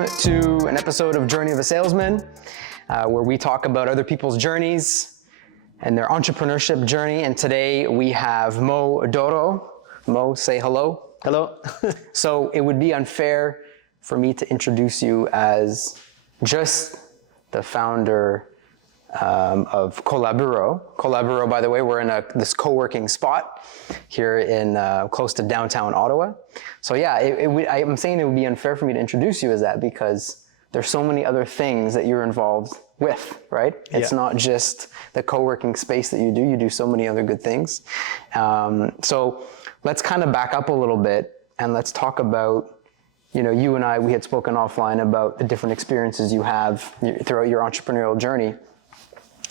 Welcome to an episode of Journey of a Salesman, where we talk about other people's journeys and their entrepreneurship journey. And today we have Dourou. Mo, say hello. Hello. So it would be unfair for me to introduce you as just the founder of Dourou. Dourou, by the way, we're in this co-working spot here in close to downtown Ottawa. So yeah, I'm saying it would be unfair for me to introduce you as that because there's so many other things that you're involved with, right? It's not just the co-working space that you do so many other good things. So let's kind of back up a little bit and let's talk about, you and I, we had spoken offline about the different experiences you have throughout your entrepreneurial journey.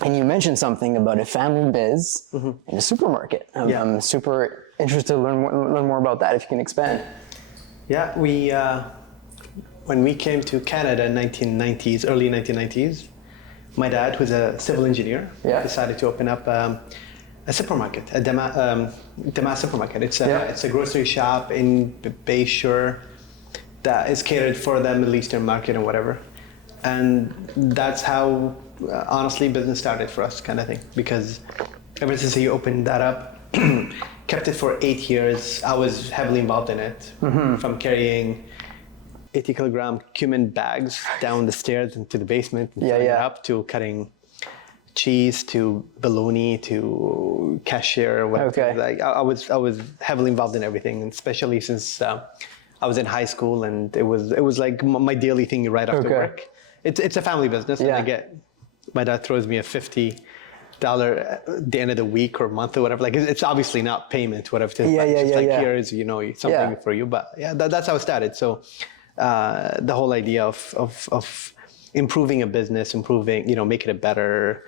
And you mentioned something about a family biz in a supermarket. I'm super interested to learn more about that, if you can expand. Yeah, when we came to Canada in early 1990s, my dad, who's a civil engineer, decided to open up a supermarket, a Dema supermarket. It's a grocery shop in Bayshore that is catered for the Middle Eastern market and whatever. And that's how, honestly, business started for us, kind of thing. Because ever since he opened that up, kept it for 8 years. I was heavily involved in it, from carrying 80-kilogram cumin bags down the stairs into the basement, and filling it up, to cutting cheese, to bologna, to cashier. Like I was heavily involved in everything, and especially since I was in high school, and it was like my daily thing right after work. It's a family business, and my dad throws me a $50 at the end of the week or month or whatever. Like it's obviously not payment, whatever it is. Here's something for you. But that's how it started. So the whole idea of improving a business, making it better,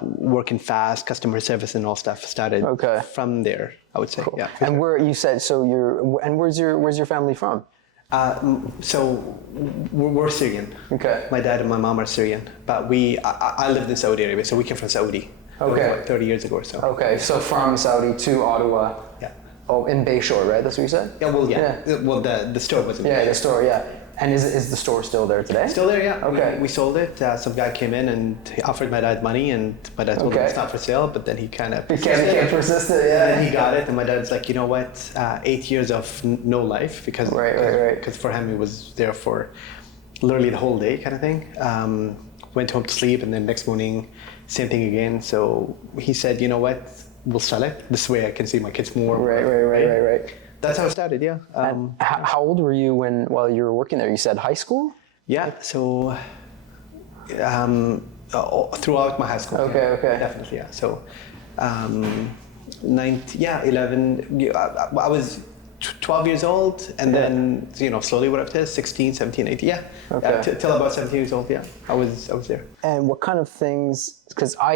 working fast, customer service and all stuff started from there, I would say. Cool. Yeah. And where you said where's your family from? So we're Syrian. Okay. My dad and my mom are Syrian, but I lived in Saudi Arabia, so we came from Saudi. Okay. 30 years ago or so. Okay, so from Saudi to Ottawa. Yeah. Oh, in Bayshore, right? That's what you said? Yeah. Well, Well, the store was in Bayshore. Yeah, the store. Yeah. And is the store still there today? Still there, yeah. Okay. We sold it. Some guy came in and he offered my dad money, and my dad told him it's not for sale, but then he kind of became persistent, And then he got it, and my dad's like, you know what, 8 years of no life, because because for him it was there for literally the whole day kind of thing. Went home to sleep, and then next morning, same thing again. So he said, you know what, we'll sell it. This way I can see my kids more. Right. That's how it started, yeah. How old were you while you were working there? You said high school? Yeah, so throughout my high school. Okay. Definitely, yeah. So 11, I was 12 years old, and then, slowly went up to 16, 17, 18, till about 17 years old, I was there. And what kind of things, because my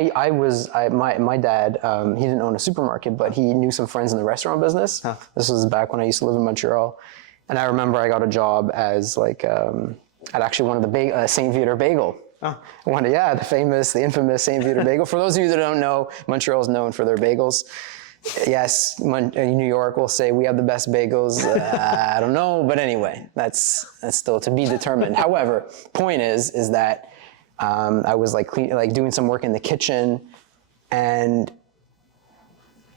dad, he didn't own a supermarket, but he knew some friends in the restaurant business. This was back when I used to live in Montreal. And I remember I got a job as at actually one of the St. Viateur Bagel. The infamous St. Viateur Bagel. For those of you that don't know, Montreal is known for their bagels. Yes, New York will say we have the best bagels. I don't know, but anyway, that's still to be determined. However, point is that I was doing some work in the kitchen, and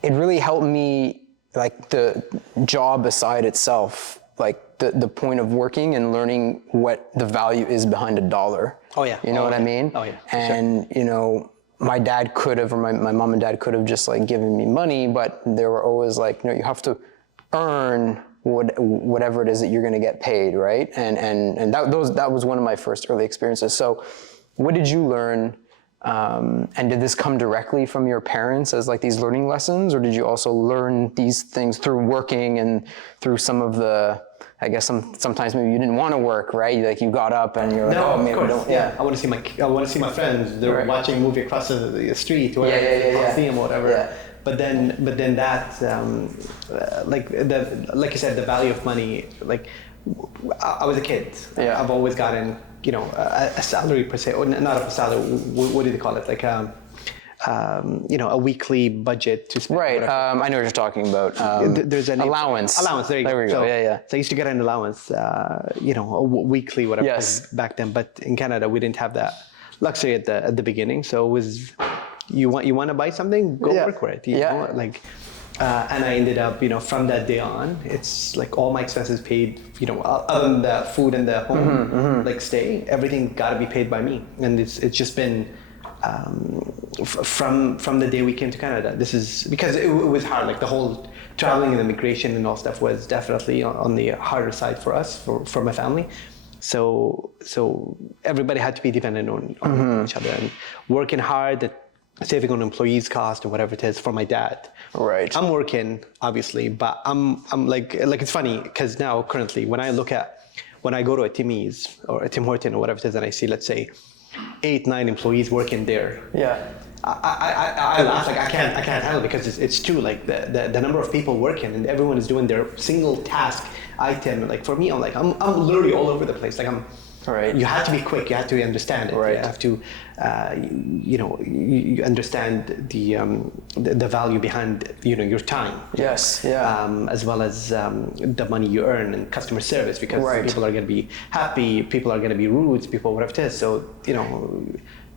it really helped me, like the job aside itself, like the point of working and learning what the value is behind a dollar. Oh yeah. You know what I mean? Oh yeah. And my dad could have, or my mom and dad could have just given me money, but they were always like, you have to earn whatever it is that you're going to get paid, right? And that was one of my first early experiences. So what did you learn? And did this come directly from your parents as these learning lessons, or did you also learn these things through working and through some of the, I guess sometimes maybe you didn't want to work, right? You got up and you're like, no, maybe I don't. Yeah, I want to see my friends. They're watching a movie across the street, or see them, or whatever. Yeah. But then that, like you said, the value of money. I was a kid. Yeah. I've always gotten, a salary per se, or not a salary. What do they call it? a weekly budget to spend. Right. I know what you're talking about. There's an allowance. Allowance. There you go. There we go. So, Yeah. So I used to get an allowance, weekly, whatever. Yes. Back then, but in Canada we didn't have that luxury at the beginning. So it was, you want to buy something, go work for it. You know, like. And I ended up, from that day on, it's like all my expenses paid, other than the food and the home, like stay, everything got to be paid by me. And it's just been from the day we came to Canada. This is because it was hard. Like the whole traveling and immigration and all stuff was definitely on the harder side for us, for my family. So everybody had to be dependent on each other and working hard at saving on employees' cost or whatever it is for my dad. Right. I'm working, obviously, but I'm like it's funny because now currently when I go to a Timmy's or a Tim Horton or whatever it is and I see, let's say, 8-9 employees working there. Yeah. I laugh, like I can't handle it because it's true, like the number of people working and everyone is doing their single task item. Like for me, I'm literally all over the place. Like Right. You have to be quick. You have to understand it. Right. You have to, you understand the value behind your time. Yes. Yeah. As well as the money you earn and customer service, because people are going to be happy, people are going to be rude, people whatever it is. So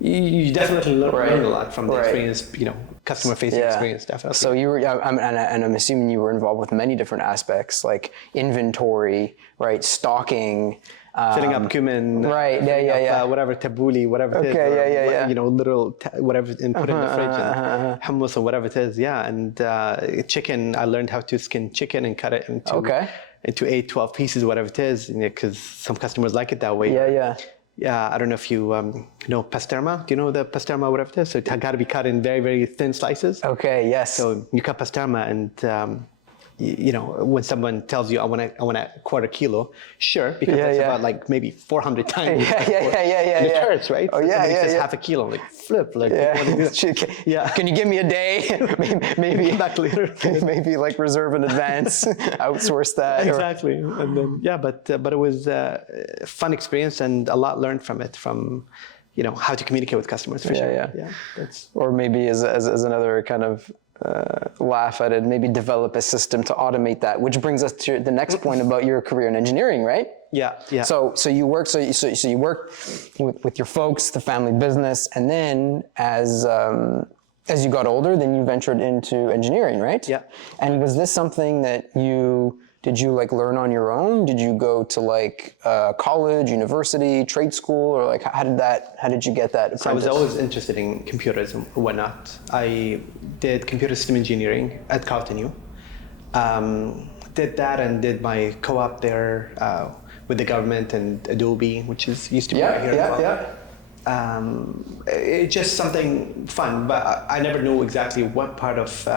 you definitely learn a lot from the experience. Customer facing experience, definitely. So you were, and I'm assuming you were involved with many different aspects like inventory, right? Stocking. Filling up cumin, right? Whatever tabbouleh, whatever it is, little whatever, and put it in the fridge, and hummus or whatever it is, and chicken. I learned how to skin chicken and cut it into 8-12 pieces, whatever it is, because some customers like it that way. Yeah, I don't know if you know pastrama. Do you know the pastrama, whatever it is? So it got to be cut in very, very thin slices. Okay. Yes. So you cut pastrama and. When someone tells you I want a quarter kilo, sure, because it's about like maybe 400 times. It hurts, right? Oh, says half a kilo, like flip, like Can you give me a day? maybe back later. Maybe like reserve in advance, outsource that. Exactly, and then but it was a fun experience and a lot learned from it. From how to communicate with customers. For sure. Or maybe as another kind of. Laugh at it, maybe develop a system to automate that, which brings us to the next point about your career in engineering, right? Yeah. So you work with your folks, the family business, and then as you got older, then you ventured into engineering, right? Yeah. And was this something that did you like learn on your own? Did you go to like college, university, trade school, or like how did you get that apprentice? So I was always interested in computers and whatnot. I did computer system engineering at Carleton U. Did that and did my co-op there with the government and Adobe, which used to be right here. It's just something fun, but I never knew exactly what part of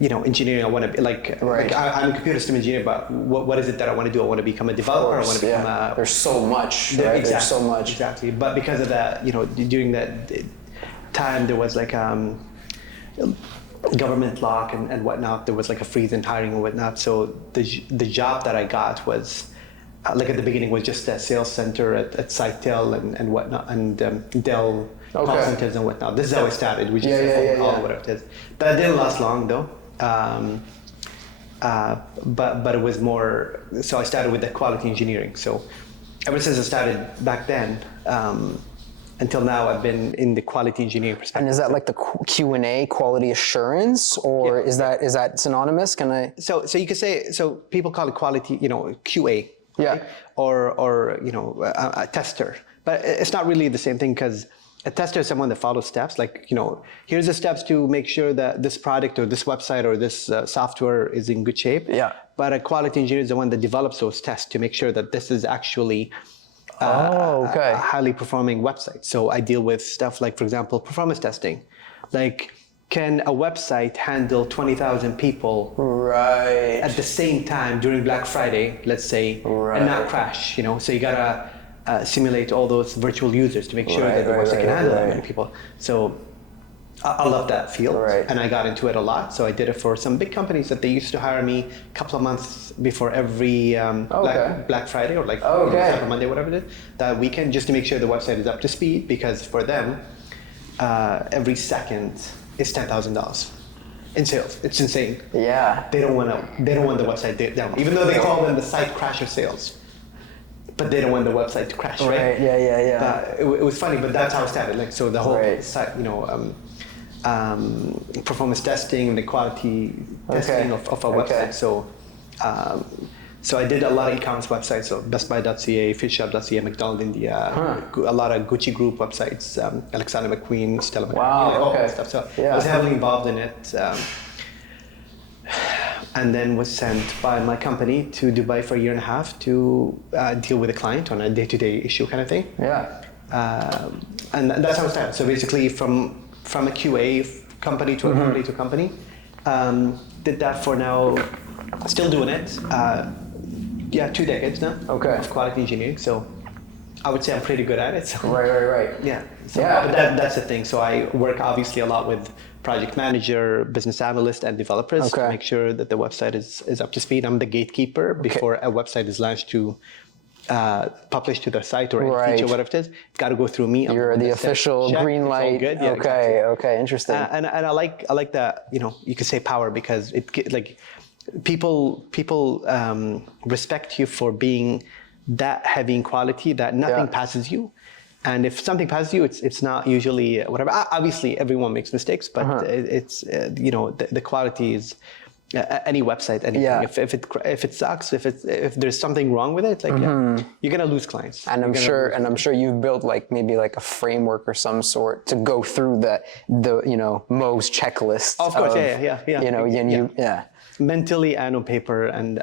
engineering I want to be. Like I'm a computer system engineer, but what is it that I want to do? I want to become a developer. I want to become a. There's so much. Right? Exactly, There's so much. Exactly. But because of that, during that time, there was like government lock and whatnot. There was like a freeze in hiring and whatnot. So the job that I got was like at the beginning was just a sales center at Sitel and whatnot and Dell call centers and whatnot. This is how I started, which is a phone call, whatever it is. That didn't last long though. But it was more. So I started with the quality engineering. So ever since I started back then. Until now, I've been in the quality engineering perspective. And is that like the Q&A, quality assurance, or is that synonymous? Can I? So you could say, so people call it quality, QA, right? Or a tester, but it's not really the same thing because a tester is someone that follows steps. Like here's the steps to make sure that this product or this website or this software is in good shape. Yeah. But a quality engineer is the one that develops those tests to make sure that this is actually. A highly performing website. So I deal with stuff like, for example, performance testing. Like, can a website handle 20,000 people at the same time during Black Friday, let's say, and not crash? So you gotta simulate all those virtual users to make sure that the website can handle that many people. So I love that field, and I got into it a lot. So I did it for some big companies that they used to hire me a couple of months before every Black Friday or like Cyber Monday, whatever it is, that weekend, just to make sure the website is up to speed. Because for them, every second is $10,000 in sales. It's insane. Yeah. They don't want the website down, even though they call them the site crasher sales. But they don't want the website to crash, right? Right. Yeah. It was funny, but that's how it started. Like, so the whole Right. site, performance testing, the quality testing of a website. So I did a lot of e-commerce websites, so BestBuy.ca, FishShop.ca, McDonald's India, a lot of Gucci Group websites, Alexander McQueen, Stella McQueen, all that stuff. So I was heavily involved in it. And then was sent by my company to Dubai for a year and a half to deal with a client on a day-to-day issue kind of thing. Yeah. And that's how it started. So basically from a QA company to a company to a company. Did that for now, still doing it. 2 decades now of quality engineering. So I would say I'm pretty good at it. So. Right. Yeah. But that's the thing. So I work obviously a lot with project manager, business analyst, and developers to make sure that the website is up to speed. I'm the gatekeeper before a website is launched to publish to the site or any feature, whatever it is. It's got to go through me. You're the official green light. Good. Yeah, Okay, interesting. And I like that. You could say power because people respect you for being that heavy in quality that nothing passes you. And if something passes you, it's not usually whatever. Obviously, everyone makes mistakes, but it's the quality is any website, anything. Yeah. If it sucks, if there's something wrong with it, you're gonna lose clients. And I'm sure you've built maybe a framework or some sort to go through the Mo's checklist. Of course, yeah. Mentally and on paper, and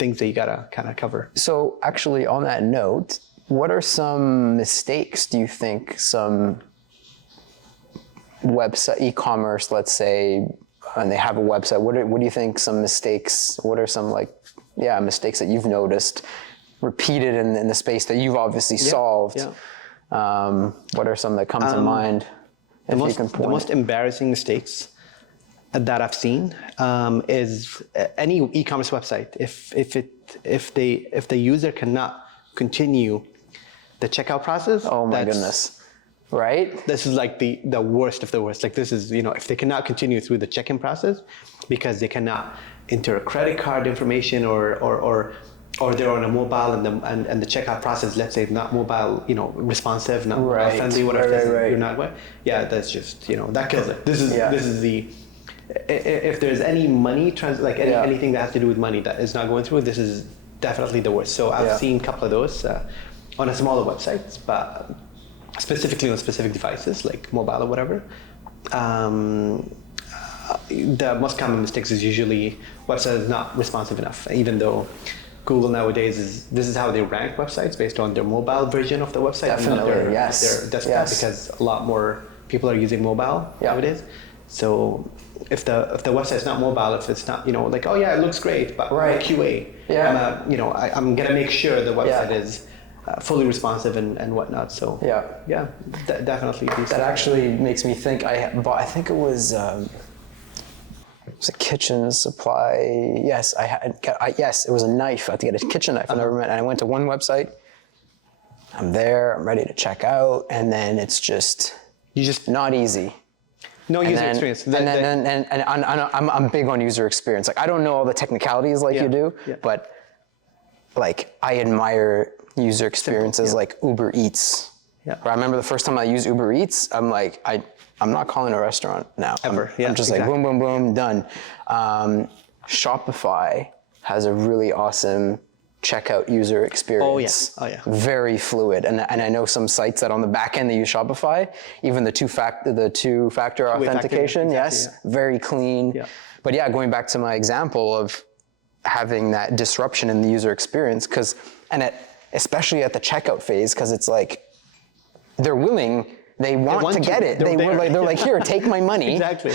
things that you gotta kind of cover. So actually, on that note, what are some mistakes do you think some website e-commerce, let's say, and they have a website, what do you think some mistakes, what are some mistakes that you've noticed repeated in the space that you've obviously solved? What are some that come to mind? The most embarrassing mistakes that I've seen is any e-commerce website. If the user cannot continue the checkout process. Oh my goodness. Right? This is the worst of the worst. This is, if they cannot continue through the check-in process because they cannot enter a credit card information or they're on a mobile and the checkout process, let's say not mobile, responsive, not mobile friendly, whatever. You're not that's just, that kills it. This is the, if there's any money, anything that has to do with money that is not going through, this is definitely the worst. So I've seen a couple of those on a smaller websites, but specifically on specific devices like mobile or whatever. The most common mistakes is usually website is not responsive enough, even though Google nowadays this is how they rank websites based on their mobile version of the website, definitely, not their desktop, because a lot more people are using mobile nowadays. So if the website's not mobile, if it's not, it looks great, but QA, I'm gonna make sure the website is fully responsive and whatnot. So definitely. That actually makes me think. I think it was a kitchen supply. Yes, it was a knife. I had to get a kitchen knife. And I went to one website. I'm there. I'm ready to check out, and then it's just not easy. No user experience. I'm big on user experience. I don't know all the technicalities you do, but I admire user experiences like Uber Eats. Yeah. I remember the first time I used Uber Eats, I'm not calling a restaurant now. Ever. I'm just boom, boom, boom, done. Shopify has a really awesome checkout user experience. Oh yeah. Very fluid. And I know some sites that on the back end they use Shopify, even the two-factor authentication, very clean. Yeah. But going back to my example of having that disruption in the user experience, especially at the checkout phase, because it's they're willing, they want to get it. They're like, here, take my money. Exactly.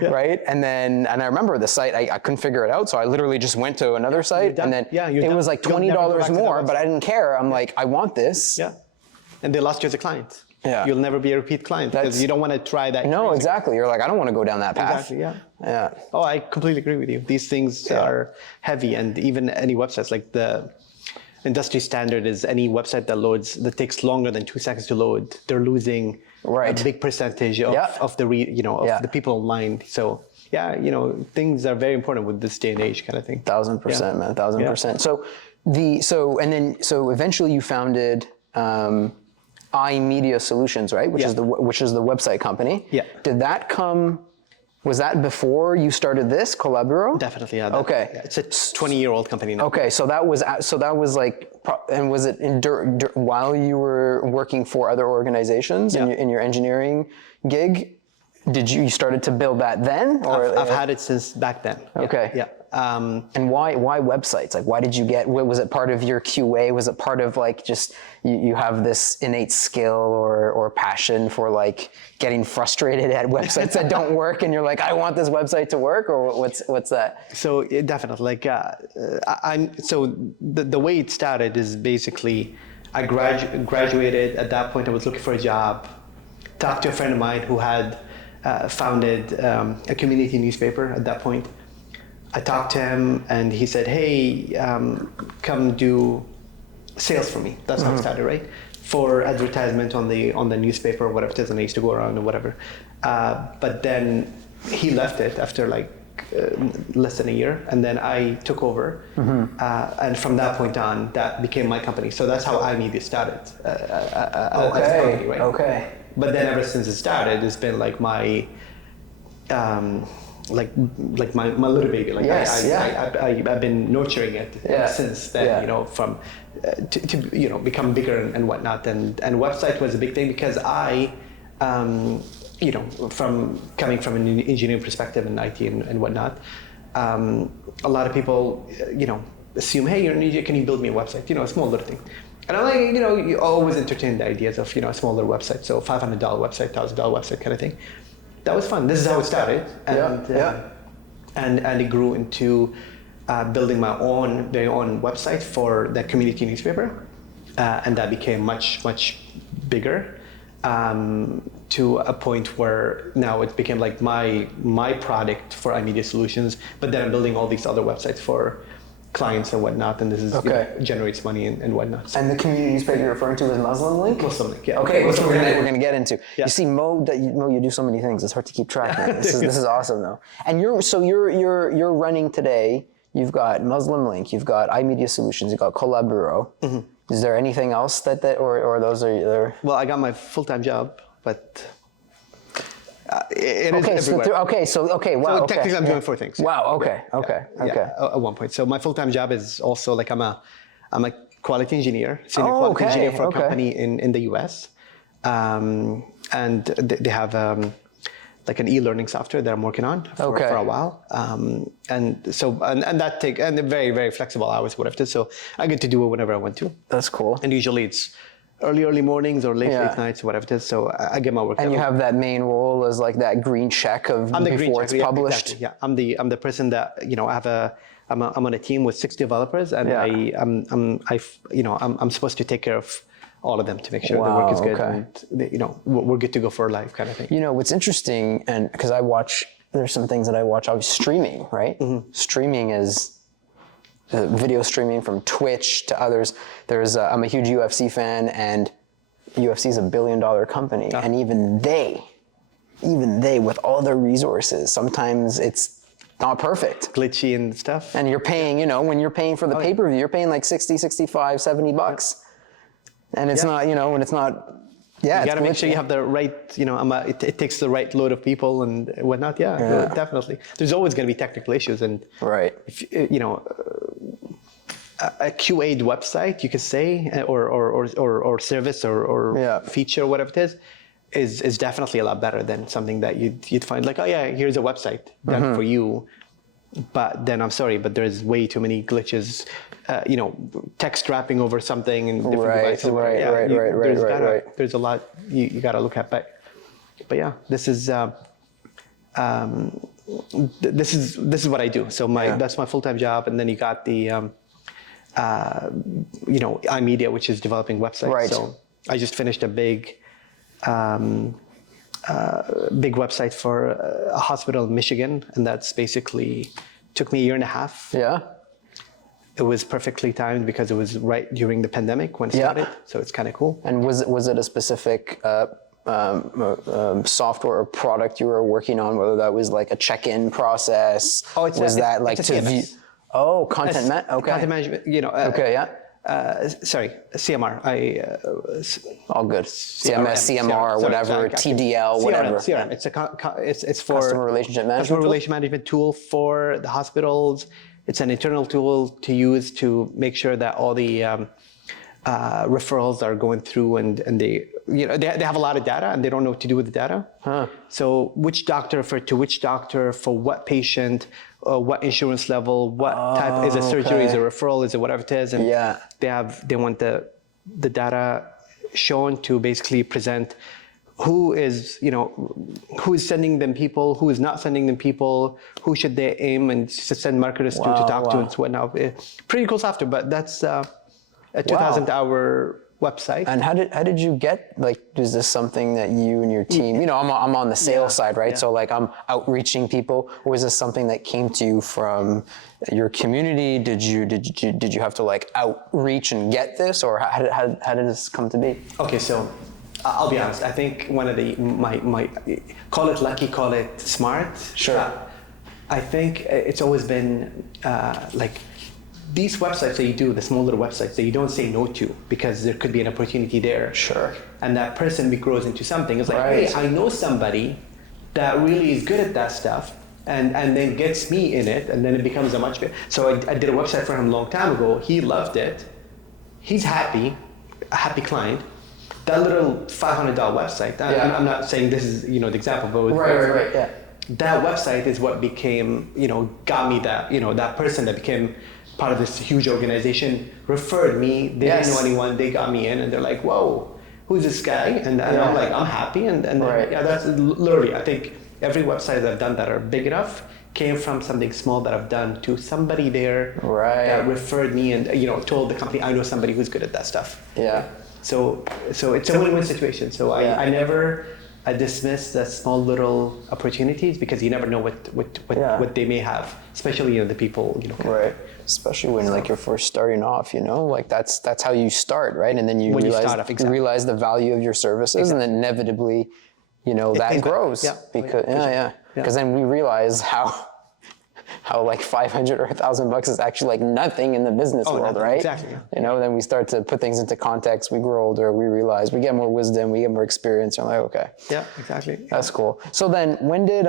Yeah. Right? And I remember the site, I couldn't figure it out, so I literally just went to another site, and then it was $20 more, but I didn't care. I'm I want this. Yeah. And they lost you as a client. Yeah. You'll never be a repeat client because you don't want to try that. No, exactly. You're I don't want to go down that path. Exactly, yeah. Yeah. Oh, I completely agree with you. These things are heavy, and even any websites industry standard is any website that takes longer than 2 seconds to load, they're losing Right. a big percentage of, Yeah. of the the people online. So yeah, things are very important with this day and age kind of thing. 1,000%, man, 1,000%. So eventually you founded iMedia Solutions, right? Which is the website company. Yeah. Was that before you started this Collaboro? Definitely, yeah. Okay. Yeah, it's a 20-year-old company now. Okay, so that was like, and was it while you were working for other organizations in your engineering gig? Did you started to build that then? Or I've had it since back then. Okay. Yeah. And why websites? Like, why did you was it part of your QA? Was it part of like just you have this innate skill or passion for like getting frustrated at websites that don't work, and you're like, I want this website to work, or what's that? So definitely, like, the way it started is basically I graduated. At that point, I was looking for a job. Talked to a friend of mine who had founded a community newspaper at that point. I talked to him and he said, hey, come do sales for me. That's how it started, right? For advertisement on the newspaper or whatever it is, and I used to go around or whatever. But then he left it after like less than a year, and then I took over. And from that point on, that became my company. So that's how iMedia started as a company, right? Okay. But then ever since it started, it's been like my like my little baby. Like I've been nurturing it since then. From to become bigger and whatnot. And website was a big thing because I from coming from an engineering perspective in IT and whatnot, a lot of people assume, hey, you're an engineer, can you build me a website? A small little thing. And I'm like, you always entertain the ideas of, a smaller website. So $500 website, $1,000 website kind of thing. That was fun. This is how it started. And it grew into building my very own website for the community newspaper. And that became much, much bigger to a point where now it became like my product for iMedia Solutions. But then I'm building all these other websites for clients and whatnot, and this is generates money and whatnot. So. And the community newspaper you're referring to is Muslim Link? Muslim Link, yeah. Okay, which we're gonna get into. Yeah. You see, Mo, you do so many things. It's hard to keep track. This is awesome though. And you're running today. You've got Muslim Link. You've got iMedia Solutions. You've got Collaboro. Mm-hmm. Is there anything else that or those are there? Well, I got my full-time job, but. It is everywhere. So technically I'm doing 4 things. Wow. Okay. At one point. So my full-time job is also like I'm a quality engineer, senior quality engineer for a company in the US, and they have like an e-learning software that I'm working on for a while, and they're very, very flexible hours, whatever it is. So I get to do it whenever I want to. That's cool. And usually it's early mornings or late nights, whatever it is. So I get my work done. And you have that main role as like that green check of before it's published. Exactly, yeah, I'm the person that I'm on a team with 6 developers, and I'm supposed to take care of all of them to make sure the work is good and we're good to go for life kind of thing. What's interesting, and because there's some things that I watch. Streaming, right? Mm-hmm. Streaming is. Video streaming from Twitch to others. I'm a huge UFC fan, and UFC is $1 billion company, and even they, with all their resources, sometimes it's not perfect, glitchy and stuff. And you're paying, when you're paying for the pay-per-view, you're paying like $60, $65, $70, and it's not, when it's not. Yeah, you got to make sure you have the right, it takes the right load of people and whatnot. Yeah, definitely. There's always going to be technical issues, and if a QA'd website, you could say, or service or feature, whatever it is definitely a lot better than something that you'd find like, here's a website done for you. But then I'm sorry, but there's way too many glitches, text wrapping over something and different devices. Right. There's a lot you got to look at, but yeah, this is what I do. So that's my full-time job, and then you got the iMedia, which is developing websites. Right. So I just finished a big website for a hospital in Michigan, and that's basically took me a year and a half. Yeah. it was perfectly timed because it was right during the pandemic when it started. So it's kind of cool. And was it a specific software or product you were working on? Whether that was like a check-in process? Oh, was that like to view? Oh, content management. You know. Okay. Yeah. Sorry, CMR. All good. CMS, CMR, whatever, TDL, whatever. CRM. It's for customer relationship management. Customer relationship management tool for the hospitals. It's an internal tool to use to make sure that all the referrals are going through, and they have a lot of data and they don't know what to do with the data. So which doctor referred to which doctor for what patient, what insurance level, what type, is it surgery, is it referral, is it whatever it is, and they want the data shown to basically present who is sending them people, who is not sending them people, who should they aim and send marketers to talk to and whatnot. Pretty cool software, but that's a 2,000-hour website. And how did you get, like, is this something that you and your team, I'm on the sales side, right? So like I'm outreaching people, or is this something that came to you from your community? Did you have to like outreach and get this, or how did this come to be? Okay, so I'll be honest. I think one of my call it lucky, call it smart. Sure. I think it's always been like these websites that you do, the small little websites that you don't say no to because there could be an opportunity there. Sure. And that person grows into something. It's like, hey, I know somebody that really is good at that stuff, and then gets me in it, and then it becomes a much better. So I did a website for him a long time ago. He loved it. He's happy, a happy client. That little $500 website. I'm not saying this is the example, but right. Yeah. That website is what became got me that that person that became part of this huge organization, referred me. They didn't know anyone. They got me in, and they're like, "Whoa, who's this guy?" And I'm like, "I'm happy." And that's literally. I think every website that I've done that are big enough came from something small that I've done to somebody there that referred me and told the company, "I know somebody who's good at that stuff." Yeah. So it's a win-win situation. So I never dismiss the small little opportunities because you never know what they may have, especially the people Right. Especially when like you're first starting off, like that's how you start, right? And then you realize the value of your services, and then inevitably, that grows. Yeah. Because then we realize how like 500 or $1,000 is actually like nothing in the business world, right? Exactly. Then we start to put things into context. We grow older. We realize we get more wisdom. We get more experience. And I'm like, okay. Yeah, exactly. That's cool. So then, when did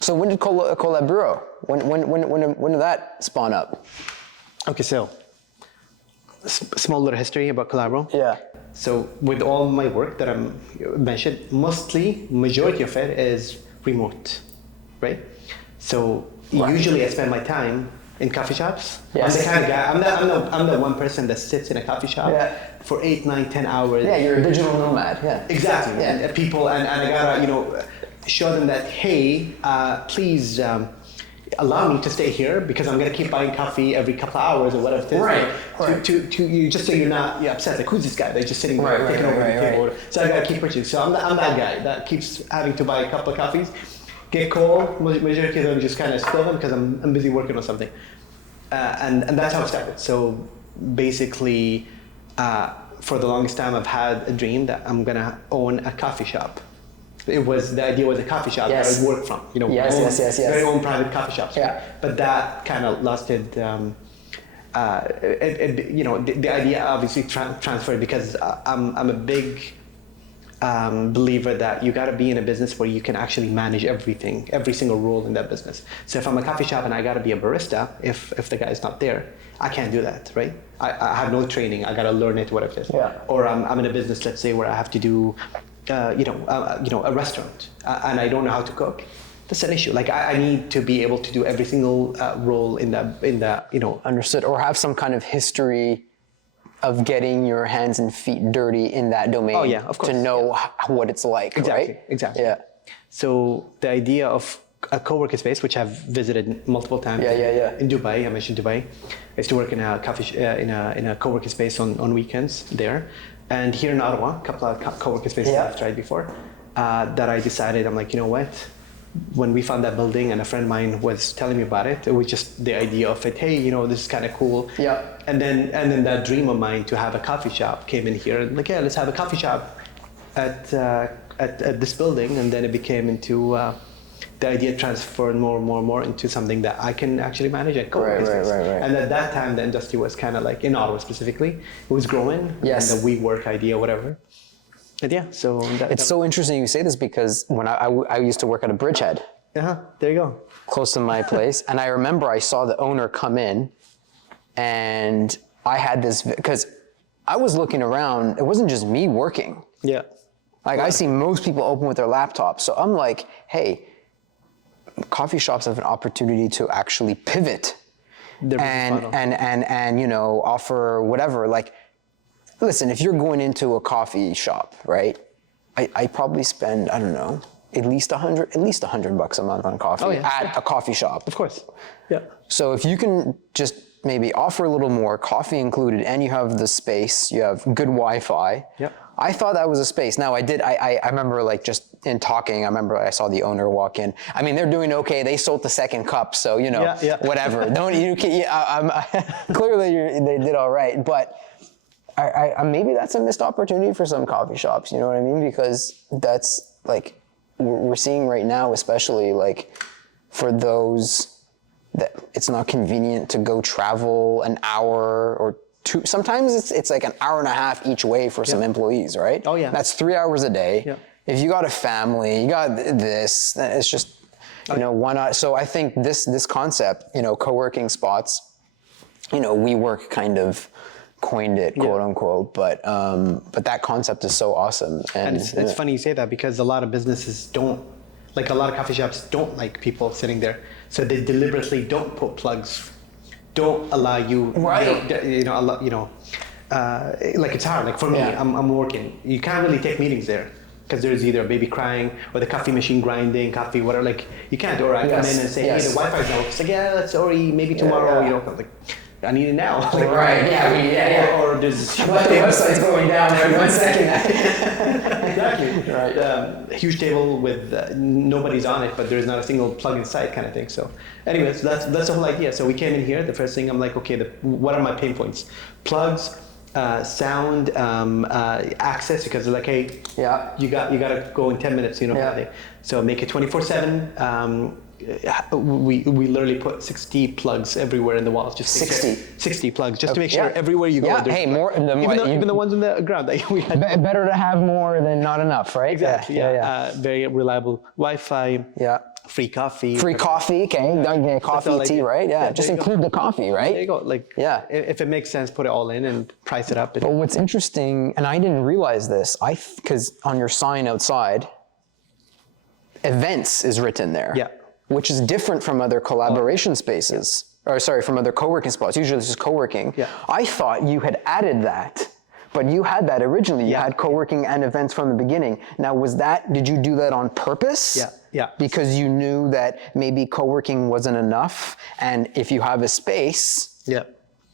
Collaburo? When did that spawn up? Okay, so small little history about Collaburo. Yeah. So with all my work that I'm mentioned, majority of it is remote, right? So usually I spend my time in coffee shops. Yes. I'm the kind of guy. I'm the one person that sits in a coffee shop for 8, 9, 10 hours. Yeah, you're a digital nomad. Yeah. Exactly. Yeah. And people and I gotta show them that hey, please allow me to stay here because I'm gonna keep buying coffee every couple of hours or whatever it is. Right. To you just so you're not upset. Like who's this guy? They're just sitting there taking over the table. So I gotta keep purchasing. So I'm that guy that keeps having to buy a couple of coffees. Get called, majority of them just kind of spill them because I'm busy working on something. And that's how it started. So basically, for the longest time, I've had a dream that I'm gonna own a coffee shop. The idea was a coffee shop that I would work from. Very own private coffee shops. Yeah. But that kind of lasted. The idea obviously transferred because I'm a big believer that you got to be in a business where you can actually manage everything, every single role in that business. So if I'm a coffee shop and I got to be a barista, if the guy is not there, I can't do that, right? I have no training. I got to learn it, whatever it is. Yeah. Or I'm in a business, let's say, where I have to do, a restaurant, and I don't know how to cook. That's an issue. Like I need to be able to do every single role in the. Understood. Or have some kind of history of getting your hands and feet dirty in that domain. Oh yeah, of course. To know what it's like, right? Exactly. Yeah. So the idea of a co-working space, which I've visited multiple times. In Dubai, I mentioned Dubai. I used to work in a in a co-working space on weekends there, and here in Ottawa, a couple of co-working spaces I've tried before. That I decided, I'm like, you know what, when we found that building and a friend of mine was telling me about it, it was just the idea of it. Hey, this is kind of cool. Yeah. And then that dream of mine to have a coffee shop came in here. And like, yeah, let's have a coffee shop at this building. And then it became into the idea transferred more into something that I can actually manage and co-work business. Right. And at that time, the industry was kind of like, in Ottawa specifically, it was growing. Yes. And the WeWork idea, whatever. And yeah, so It's so interesting you say this because when I used to work at a bridgehead. There you go. Close to my place. And I remember I saw the owner come in and I had this, because I was looking around, it wasn't just me working. Yeah. Like I see most people open with their laptops. So I'm like, hey, coffee shops have an opportunity to actually pivot and offer whatever. Like, listen, if you're going into a coffee shop, right? I probably spend, I don't know, at least $100 a month on coffee at a coffee shop. Of course. Yeah. So if you can just maybe offer a little more, coffee included, and you have the space, you have good Wi-Fi. Yeah. I thought that was a space. Now I remember like just in talking, I remember I saw the owner walk in. I mean, they're doing okay. They sold the second cup, so whatever. Clearly they did all right, but I maybe that's a missed opportunity for some coffee shops. You know what I mean? Because that's like we're seeing right now, especially like for those that it's not convenient to go travel an hour or two. Sometimes it's like an hour and a half each way for some employees, right? Oh yeah. That's 3 hours a day. Yeah. If you got a family, you got this, it's just, why not? So I think this concept, co-working spots, WeWork kind of coined it, quote unquote, but that concept is so awesome. And it's funny you say that because a lot of businesses don't, like a lot of coffee shops don't like people sitting there. So they deliberately don't put plugs, don't allow you, like it's hard. Like for me, I'm working. You can't really take meetings there because there's either a baby crying or the coffee machine grinding, coffee, whatever. Like you can't. Or I come in and say, hey, the Wi-Fi's out. It's like, sorry, maybe tomorrow. Like, I need it now. Like, Or there's the website's going down every 1 second. Exactly. Right. Huge table with nobody's on it, but there's not a single plug in sight, kind of thing. So, anyways, that's the whole idea. So we came in here. The first thing I'm like, okay, what are my pain points? Plugs, sound, access, because they're like, hey, you got to go in 10 minutes, kind of thing. So make it 24/7. We literally put 60 plugs everywhere in the walls. Just 60 plugs, just to make sure everywhere you go. Yeah. Hey, more even the ones in the ground that we had. Better to have more than not enough, right? Exactly. Yeah. Very reliable Wi-Fi. Yeah. Free coffee. Free coffee. Okay. Coffee, tea, right? Yeah. Just include the coffee, right? There you go. Like, if it makes sense, put it all in and price it up. But what's interesting, and I didn't realize this, because on your sign outside, events is written there. Yeah. Which is different from other collaboration spaces, from other co-working spots. Usually it's just co-working. Yeah. I thought you had added that, but you had that originally. You had co-working and events from the beginning. Now, did you do that on purpose? Yeah. Because you knew that maybe co-working wasn't enough, and if you have a space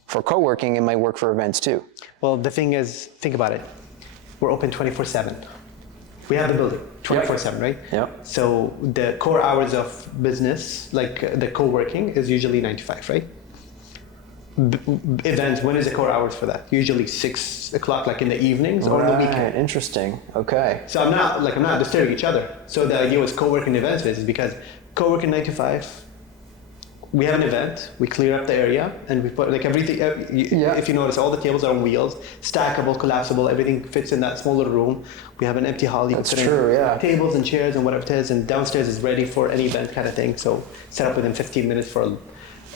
for co-working, it might work for events too. Well, the thing is, think about it. We're open 24/7. We have the building 24/7, right? Yeah. So the core hours of business, like the co-working, is usually 9 to 5, right? Events, when is the core hours for that? Usually 6 o'clock, like in the evenings or in the weekend. Interesting. Okay. So I'm not disturbing each other. So the idea was co-working events is because co-working 9 to 5. We have an event, we clear up the area, and we put like everything, if you notice, all the tables are on wheels, stackable, collapsible, everything fits in that small little room. We have an empty hall. That's true, tables and chairs and whatever it is, and downstairs is ready for any event kind of thing. So set up within 15 minutes for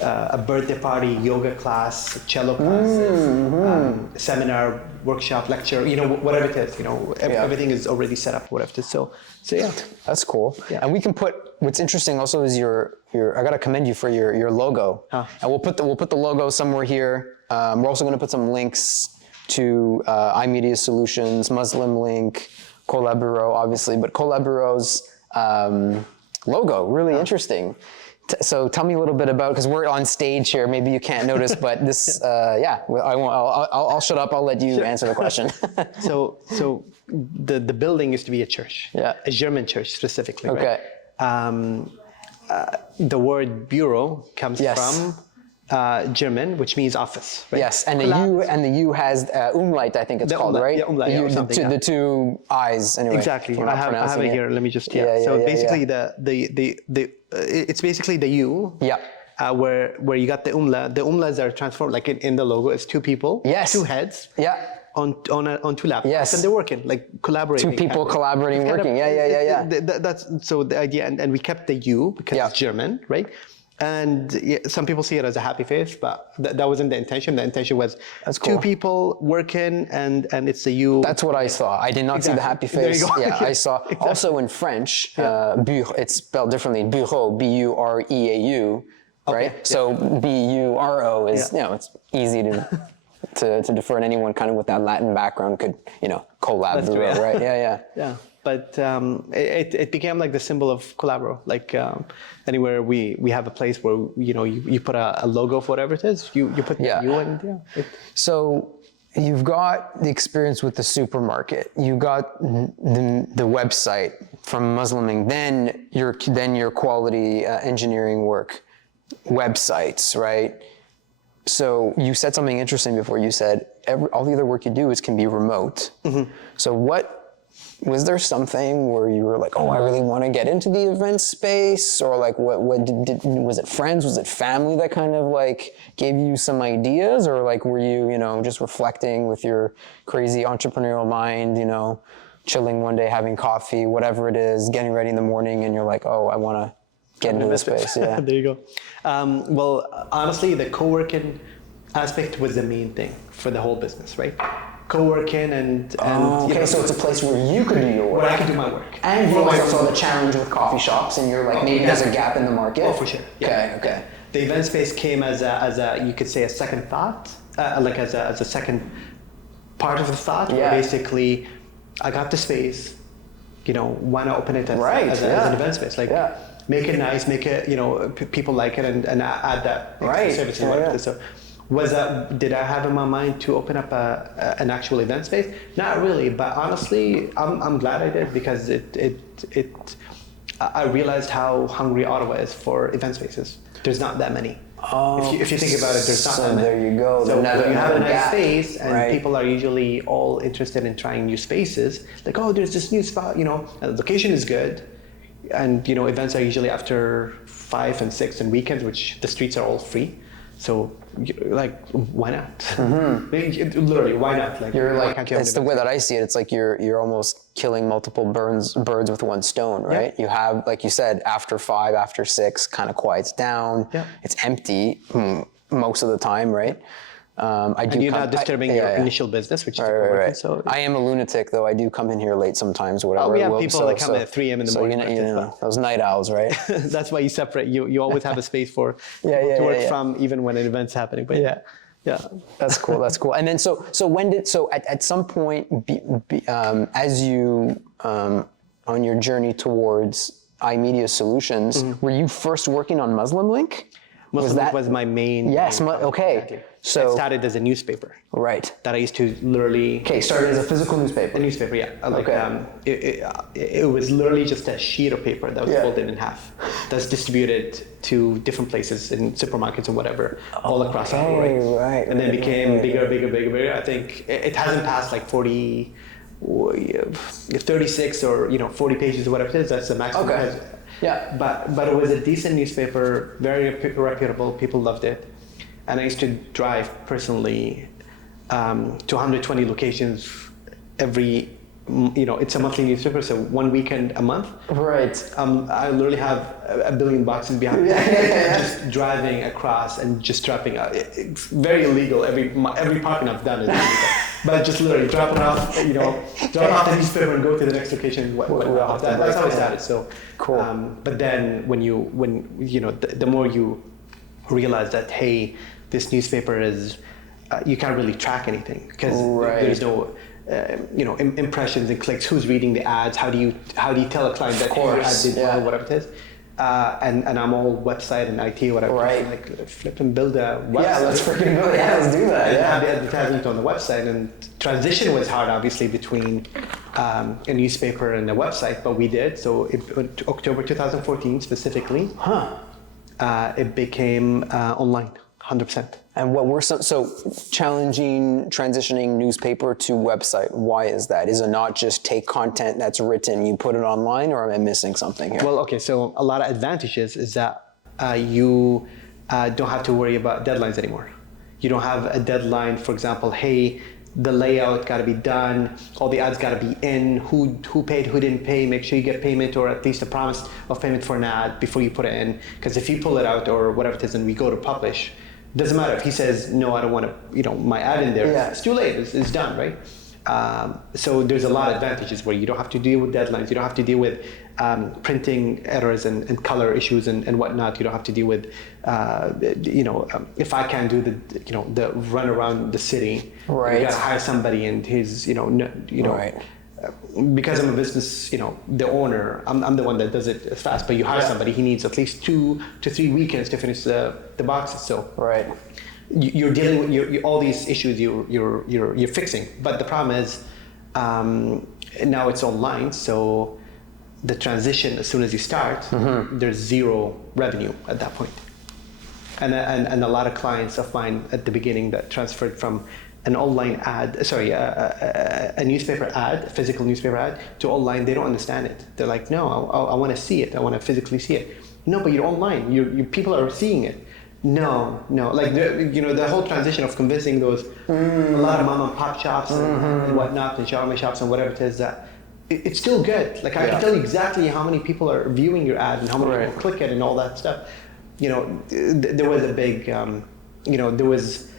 a birthday party, yoga class, cello classes, seminar, workshop, lecture, whatever it is, everything is already set up, whatever it is. So yeah. That's cool. Yeah. And we can what's interesting also is I gotta commend you for your logo. And we'll put the logo somewhere here. We're also gonna put some links to iMedia Solutions, Muslim Link, Collaburo, obviously, but Collaburo's logo, really interesting. So tell me a little bit about, because we're on stage here, maybe you can't notice, but this, I'll shut up, I'll let you answer the question. So the building used to be a church, a German church specifically, okay. right? the word bureau comes Yes. from German, which means office, right? Yes, and the U has umlaut, I think it's called, umlaut, right? yeah, umlaut, The or U, something, the two eyes, anyway. Exactly. if I'm I not have pronouncing it here. Let me just So basically, it's basically the U. Yeah. Where you got the umlaut. The umlauts are transformed, like in the logo, it's two people, Yes. two heads. Yeah. On two laptops, Yes. and they're working, like collaborating. Two people collaborating, It's kind working. Yeah. That's so the idea, and we kept the U because it's German, right? And some people see it as a happy face, but that wasn't the intention. The intention was That's two cool. people working, and it's the U. That's what I saw. I did not see the happy There you face. go. Yeah, I saw. Also in French, bureau, it's spelled differently. Bureau, B-U-R-E-A-U, right? Okay, So B-U-R-O is, it's easy to defer, and anyone kind of with that Latin background could, collab bureau, right? Yeah. Yeah, but it became like the symbol of collaboro. Like anywhere we have a place where you put a logo of whatever it is, you put you and So you've got the experience with the supermarket. You got the website from Musliming. Then your quality engineering work, websites, right? So you said something interesting before. You said all the other work you do can be remote. Mm-hmm. So was there something where you were like, oh, I really want to get into the event space, or like was it friends, was it family that kind of like gave you some ideas, or like were you just reflecting with your crazy entrepreneurial mind, chilling one day, having coffee, whatever it is, getting ready in the morning, and you're like, oh, I want to get into this space. Yeah. There you go. Well, honestly, the co-working aspect was the main thing for the whole business, right? Co-working and okay, so it's a place where you could do your work. Where I can do my work. And you also saw the challenge with coffee shops, and you're like, maybe there's a gap in the market. Oh, for sure. Yeah. Okay. The event space came as a you could say a second thought, like as a second part of the thought. Yeah. Where basically, I got the space. Why not open it as an event space? Like, make it nice, make it people like it, and add that extra service and whatever. So. Did I have in my mind to open up an actual event space? Not really, but honestly, I'm glad I did, because I realized how hungry Ottawa is for event spaces. There's not that many. If you think about it, there's not that many. There you go. So when you have a nice space, and people are usually all interested in trying new spaces, like, oh, there's this new spot, and the location is good, and events are usually after 5 and 6 and weekends, which the streets are all free. So, like, why not? Mm-hmm. Literally, why not? Like, you're like, it's the way that I see it. It's like you're almost killing multiple birds with one stone, right? Yeah. You have, like you said, after 5, after 6, kind of quiets down. Yeah. It's empty most of the time, right? And you're not disturbing your initial business, which is right. So I am a lunatic, though. I do come in here late sometimes, whatever. Oh, we have people that come in at 3 a.m. in the morning. Those night owls, right? That's why you separate. You always have a space for to work from, even when an event's happening. But yeah. That's cool. And then so at some point, as you on your journey towards iMedia Solutions, were you first working on Muslim Link? Muslim was my main. Yes. Okay. Exactly. So it started as a newspaper. Right. That I used to literally. Okay. Started as a physical newspaper. A newspaper, yeah. Like it was literally just a sheet of paper that was folded in half. That's distributed to different places in supermarkets and whatever, all across the world. Right. And then it became bigger. I think it hasn't passed like 40, 36 or 40 pages or whatever it is. That's the maximum. Okay. Yeah. But it was a decent newspaper, very reputable. People loved it, and I used to drive personally to 120 locations every. It's a monthly newspaper, so one weekend a month. Right. I literally have a billion boxes behind me, just driving across and just dropping. It's very illegal. Every parking I've done is illegal. But just literally drop it off, drop off the newspaper and go to the next location. That's how I started. So cool. But then when the more you realize that, hey, this newspaper is, you can't really track anything because there's no. Impressions and clicks. Who's reading the ads? How do you tell a client that your ad did well, whatever it is? and I'm all website and IT, whatever. Right. I'm like, flip and build a website. Yeah, let's freaking go. Yeah, let's do that. And Yeah. have the advertisement on the website. And transition was hard, obviously, between a newspaper and a website, but we did. So October 2014 specifically, it became online, 100%. And what were some, so challenging transitioning newspaper to website, why is that? Is it not just take content that's written, you put it online, or am I missing something here? Well, okay, so a lot of advantages is that you don't have to worry about deadlines anymore. You don't have a deadline, for example, hey, the layout got to be done, all the ads got to be in, who paid, who didn't pay, make sure you get payment or at least a promise of payment for an ad before you put it in. Because if you pull it out or whatever it is and we go to publish, doesn't matter if he says, no, I don't want to, my ad in there. Yeah. It's too late, it's done, right? So there's a lot of advantages where you don't have to deal with deadlines, you don't have to deal with printing errors and color issues and whatnot. You don't have to deal with, if I can't do the run around the city, right. you gotta hire somebody and his, right. Because I'm a business, the owner, I'm the one that does it as fast, but you hire somebody, he needs at least 2 to 3 weekends to finish the boxes. So right. You're dealing with all these issues you're fixing, but the problem is now it's online, so the transition as soon as you start, there's zero revenue at that point. And a lot of clients of mine at the beginning that transferred from an online ad, a newspaper ad, a physical newspaper ad, to online, they don't understand it. They're like, no, I want to see it. I want to physically see it. No, but you're online. You people are seeing it. No. Like the whole transition of convincing those a lot of mom and pop shops and whatnot and shawarma shops and whatever it is that it's still good. Like I can tell you exactly how many people are viewing your ad and how many people click it and all that stuff. There was a big, there was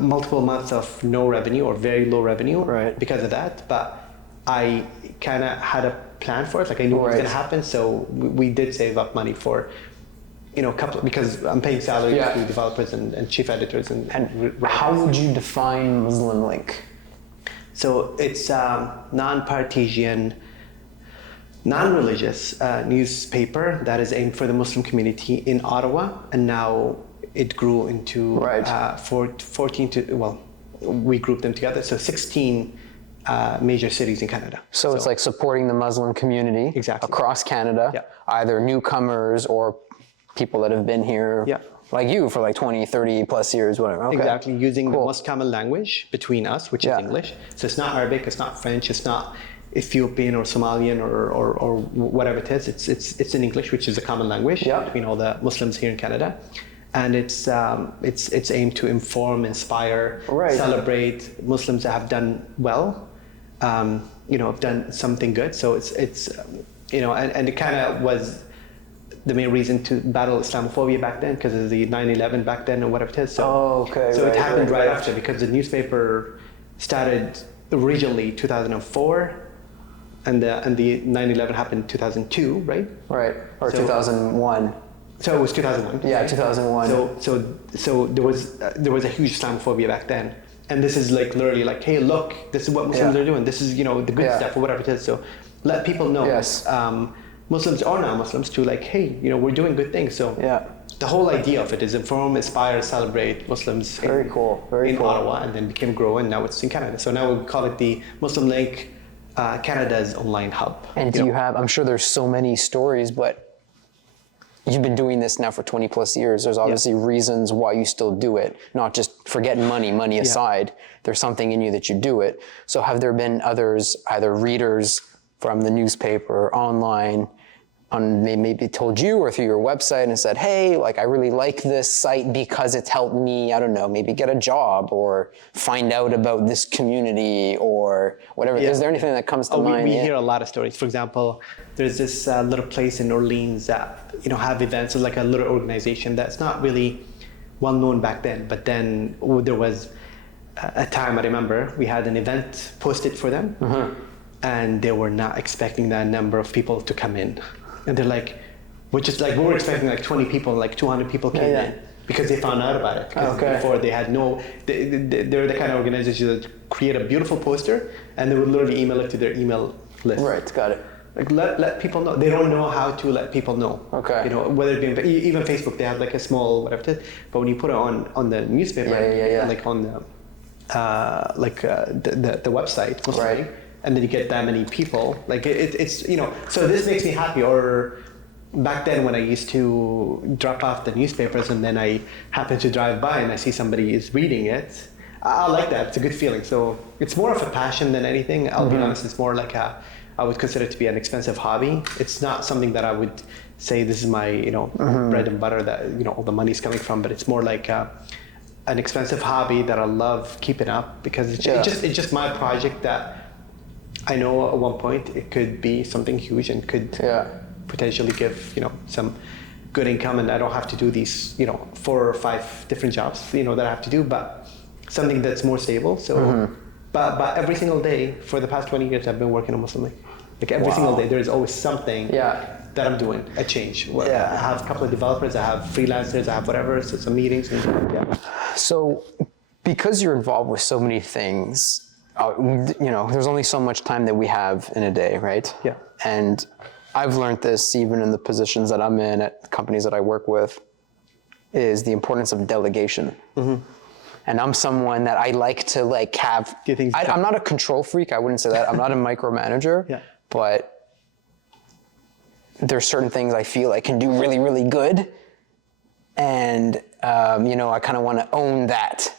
multiple months of no revenue or very low revenue because of that. But I kind of had a plan for it. Like I knew what was going to happen. So we did save up money for, because I'm paying salaries to developers and chief editors. And how would you define Muslim Link? So it's a non-partisan, non-religious newspaper that is aimed for the Muslim community in Ottawa, and now it grew into 14 to, we grouped them together, so 16 major cities in Canada. So it's like supporting the Muslim community across Canada, either newcomers or people that have been here like you for like 20, 30 plus years, whatever. Okay. Exactly, using the most common language between us, which is English. So it's not Arabic, it's not French, it's not Ethiopian or Somalian or whatever it is. It's in English, which is a common language between all the Muslims here in Canada. And it's aimed to inform, inspire, celebrate Muslims that have done well, have done something good. So it's and it kind of was the main reason to battle Islamophobia back then, because of the 9/11 back then or whatever it is. So, it happened right after, because the newspaper started originally 2004, and the 9/11 happened in 2002, right? Right, or 2001. So it was 2001. Yeah, 2001. So there was a huge Islamophobia back then, and this is like literally like, hey, look, this is what Muslims are doing. This is the good stuff or whatever it is. So let people know. Yes. Muslims or non-Muslims to like, hey, we're doing good things. So the whole idea of it is inform, inspire, celebrate Muslims Very cool. in Ottawa, and then became grow, and now it's in Canada. So now we call it the Muslim Link, Canada's online hub. And do you have, I'm sure there's so many stories, but you've been doing this now for 20 plus years. There's obviously reasons why you still do it, not just forgetting money aside. There's something in you that you do it. So have there been others, either readers from the newspaper or online, they maybe told you or through your website and said, hey, like I really like this site because it's helped me, I don't know, maybe get a job or find out about this community or whatever. Is there anything that comes to mind? We hear a lot of stories. For example, there's this little place in Orleans that have events. It's like a little organization that's not really well known back then. But then there was a time, I remember, we had an event posted for them, and they were not expecting that number of people to come in. And they're like, we were expecting like 20 people, like 200 people came in because they found out about it. Before they had they're the kind of organization that create a beautiful poster and they would literally email it to their email list. Right, got it. Like let people know. They don't know how to let people know. Okay. You know, whether it be even Facebook, they have like a small whatever it is. But when you put it on the newspaper, like on the the website, right, and then you get that many people. Like it's you know. So this makes me happy. Or back then when I used to drop off the newspapers and then I happen to drive by and I see somebody is reading it. I like that. It's a good feeling. So it's more of a passion than anything. I'll be honest. It's more like I would consider it to be an expensive hobby. It's not something that I would say this is my bread and butter that all the money's coming from. But it's more like an expensive hobby that I love keeping up because it's just my project that I know at one point it could be something huge and could potentially give some good income, and I don't have to do these 4 or 5 different jobs that I have to do, but something that's more stable. So but every single day for the past 20 years I've been working on Muslim Link. Like every single day there's always something that I'm doing, a change. I have a couple of developers, I have freelancers, I have whatever, so some meetings and So because you're involved with so many things, there's only so much time that we have in a day, right? Yeah. And I've learned this even in the positions that I'm in at companies that I work with, is the importance of delegation. And I'm someone that I like to have. I'm not a control freak. I wouldn't say that. I'm not a micromanager. But there's certain things I feel I can do really, really good, and I kind of want to own that.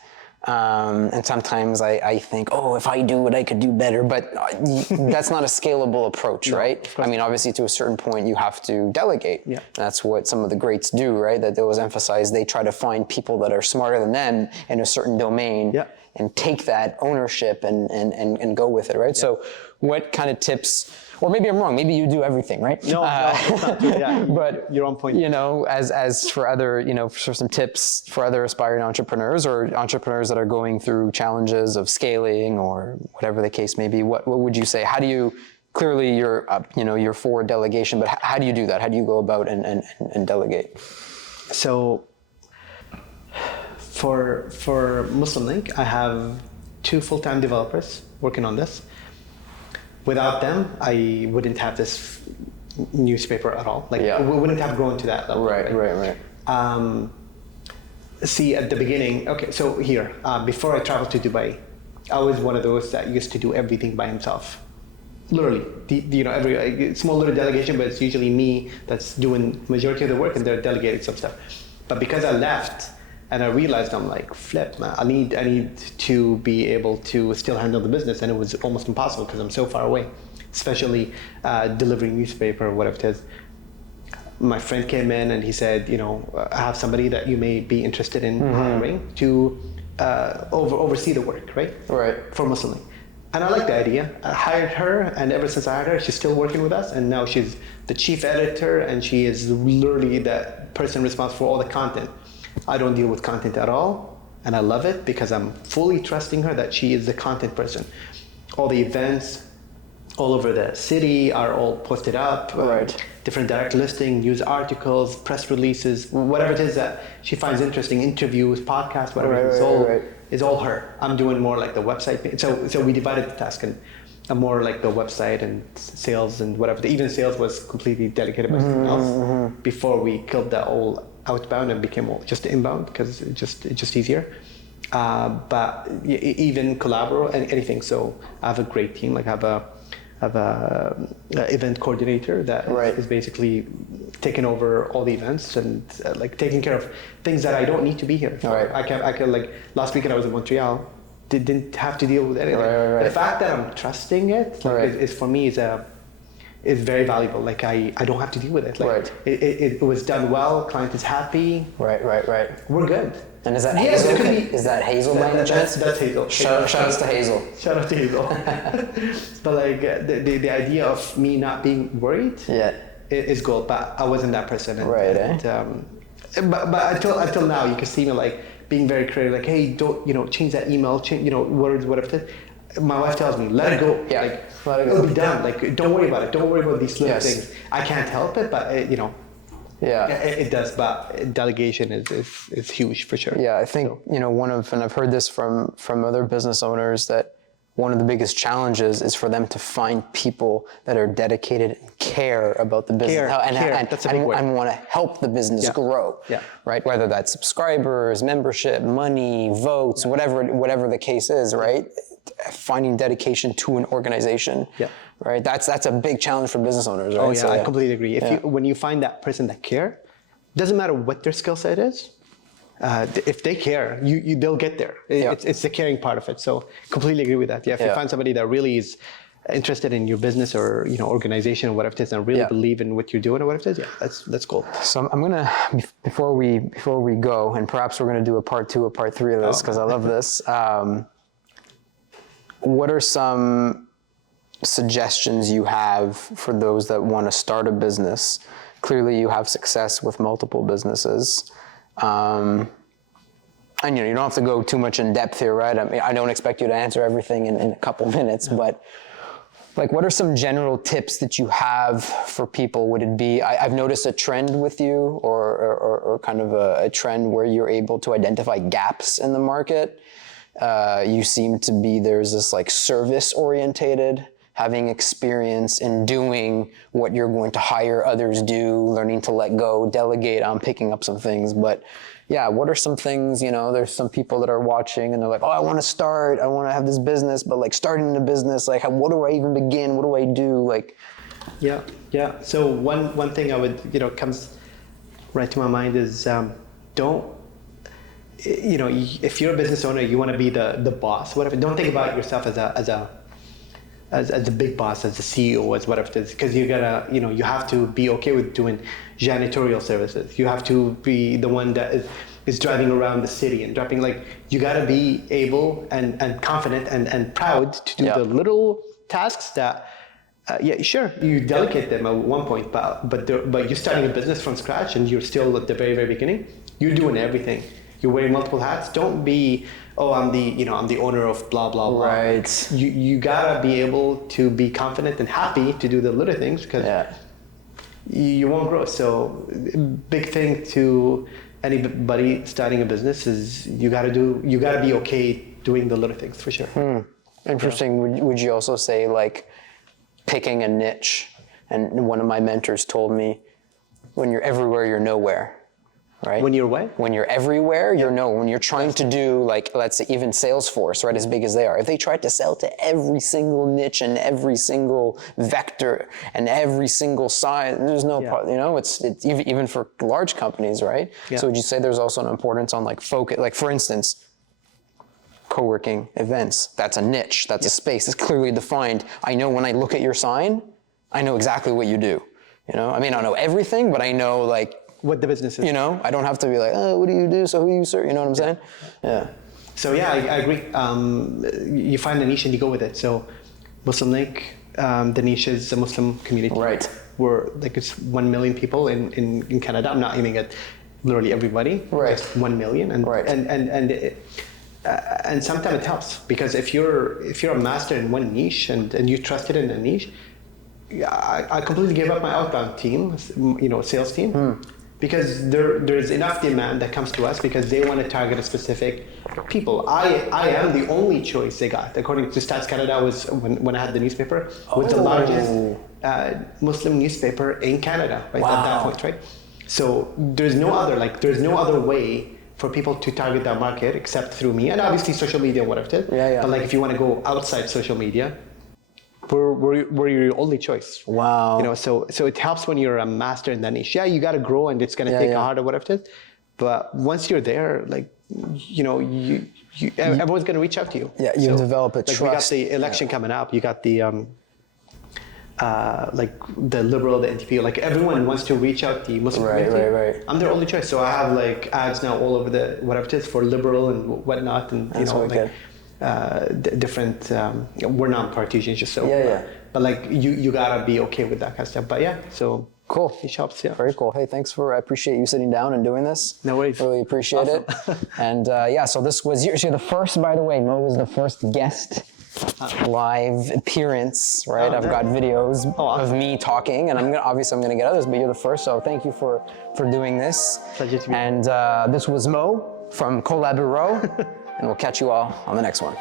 And sometimes I think, if I do it, I could do better. But that's not a scalable approach, right? I mean, obviously, to a certain point, you have to delegate. Yeah. That's what some of the greats do, right? That they always emphasize. They try to find people that are smarter than them in a certain domain and take that ownership and go with it, right? So what kind of tips... Or maybe I'm wrong. Maybe you do everything, right? No, it's not true. Yeah, but you're on point. As for other, for some tips for other aspiring entrepreneurs or entrepreneurs that are going through challenges of scaling or whatever the case may be, what would you say? How do you, clearly you're for delegation, but how do you do that? How do you go about and delegate? So for Muslim Link, I have 2 full-time developers working on this. Without them, I wouldn't have this newspaper at all. We wouldn't have grown to that level. Right. See, at the beginning, so here, before I traveled to Dubai, I was one of those that used to do everything by himself. Literally, every small little delegation, but it's usually me that's doing majority of the work and they're delegating some stuff. But because I left, and I realized I'm like, flip, man, I need to be able to still handle the business, and it was almost impossible because I'm so far away, especially delivering newspaper or whatever it is. My friend came in and he said, I have somebody that you may be interested in hiring to oversee the work, right? Right. For Muslim Link. And I like the idea. I hired her, and ever since I hired her, she's still working with us, and now she's the chief editor, and she is literally the person responsible for all the content. I don't deal with content at all, and I love it because I'm fully trusting her that she is the content person. All the events all over the city are all posted up, different direct listing, news articles, press releases, whatever it is that she finds interesting, interviews, podcasts, whatever, it's all her. I'm doing more like the website. So we divided the task, and I'm more like the website and sales and whatever. Even sales was completely dedicated by someone else before we killed that all outbound and became just inbound because it's just easier. But even collaborate and anything. So I have a great team. I have a event coordinator that is basically taking over all the events and taking care of things that I don't need to be here. I can last weekend I was in Montreal. Didn't have to deal with anything. The fact that I'm trusting it is for me is very valuable. I don't have to deal with it. It was done well. Client is happy. Right. We're good. And is that Hazel? Is that Hazel by any chance? That's Hazel. Shout out to Hazel. Shout out to Hazel. But the idea of me not being worried is gold. But I wasn't that person. But until now, you can see me being very creative. Hey, don't change that email. Change words, whatever it is. My wife tells me, let it go. Let it go. It'll be done. Don't worry about it. Don't worry about these little things. I can't help it, but it does. But delegation is huge for sure. Yeah, I think and I've heard this from other business owners that one of the biggest challenges is for them to find people that are dedicated and care about the business and want to help the business grow, right? Whether that's subscribers, membership, money, votes, whatever the case is, right? Finding dedication to an organization, right? That's a big challenge for business owners, right? Oh yeah, I completely agree. When you find that person that care, doesn't matter what their skill set is. If they care, they'll get there. It's the caring part of it. So completely agree with that. Yeah, if you find somebody that really is interested in your business or organization or whatever it is, and really believe in what you're doing or whatever it is, that's cool. So I'm gonna before we go, and perhaps we're gonna do a part 2 or part 3 of this because I love this. What are some suggestions you have for those that want to start a business? Clearly, you have success with multiple businesses. And you don't have to go too much in depth here, right? I mean, I don't expect you to answer everything in a couple minutes, but like, what are some general tips that you have for people? Would it be, I've noticed a trend with you or kind of a trend where you're able to identify gaps in the market. You seem to be, there's this like service orientated, having experience in doing what you're going to hire others do, learning to let go, delegate. I'm picking up some things, but yeah, what are some things, there's some people that are watching and they're like, oh, I want to start, I want to have this business, but like starting a business, like what do I even begin? What do I do? Like, yeah. So one thing I would, comes right to my mind is if you're a business owner, you want to be the boss, whatever. Don't think about yourself as a big boss, as a CEO, as whatever it is, because you gotta, you have to be okay with doing janitorial services. You have to be the one that is driving around the city and dropping, you gotta be able and confident and proud to do the little tasks that, sure, you delegate them at one point, but you're starting a business from scratch and you're still at the very, very beginning. You're doing everything. You're wearing multiple hats. Don't be, I'm the owner of blah, blah, blah. Right. You gotta be able to be confident and happy to do the little things because you won't grow. So big thing to anybody starting a business is you gotta be okay doing the little things for sure. Interesting. Would you also say like picking a niche? And one of my mentors told me, when you're everywhere, you're nowhere. Right? When you're what? When you're everywhere, you're no. When you're trying to do, let's say even Salesforce, right, as big as they are, if they tried to sell to every single niche and every single vector and every single size, there's no, it's even for large companies, right? Yeah. So would you say there's also an importance on focus, for instance, co-working events, that's a niche, that's a space, it's clearly defined. I know when I look at your sign, I know exactly what you do. I may not know everything, but I know what the business is. I don't have to be like, oh, what do you do? So who you serve? You know what I'm saying? Yeah. So I agree. You find a niche and you go with it. So Muslim Link, the niche is the Muslim community. Right. We're it's 1 million people in Canada. I'm not aiming at literally everybody. Right. Just 1 million. And sometimes it helps because if you're a master in one niche and you're trusted in a niche, I completely gave up my outbound team, sales team. Because there's enough demand that comes to us because they want to target a specific people. I am the only choice they got. According to Stats Canada, was when I had the newspaper, was the largest Muslim newspaper in Canada, right? At that point, right? So there's no other way for people to target that market except through me, and obviously social media, whatever it is. But if you want to go outside social media, we're your only choice. Wow. So it helps when you're a master in that niche. Yeah, you got to grow and it's going to take a hard or whatever it is. But once you're there, everyone's going to reach out to you. Yeah, you develop a trust. We got the election coming up. You got the the Liberal, the NTP. Everyone wants to reach out the Muslim community. Right. I'm their only choice. So I have ads now all over the whatever it is for Liberal and whatnot, and different. We're non-partisan, just so. But you gotta be okay with that kind of stuff. But so cool. It helps. Yeah. Very cool. Hey, thanks I appreciate you sitting down and doing this. No worries. Really appreciate it. And so this was you're the first. By the way, Mo was the first guest live appearance. Right. I've got videos of me talking, and I'm gonna get others, but you're the first. So thank you for doing this. Pleasure to be. And this was Mo from Collaburo. And we'll catch you all on the next one.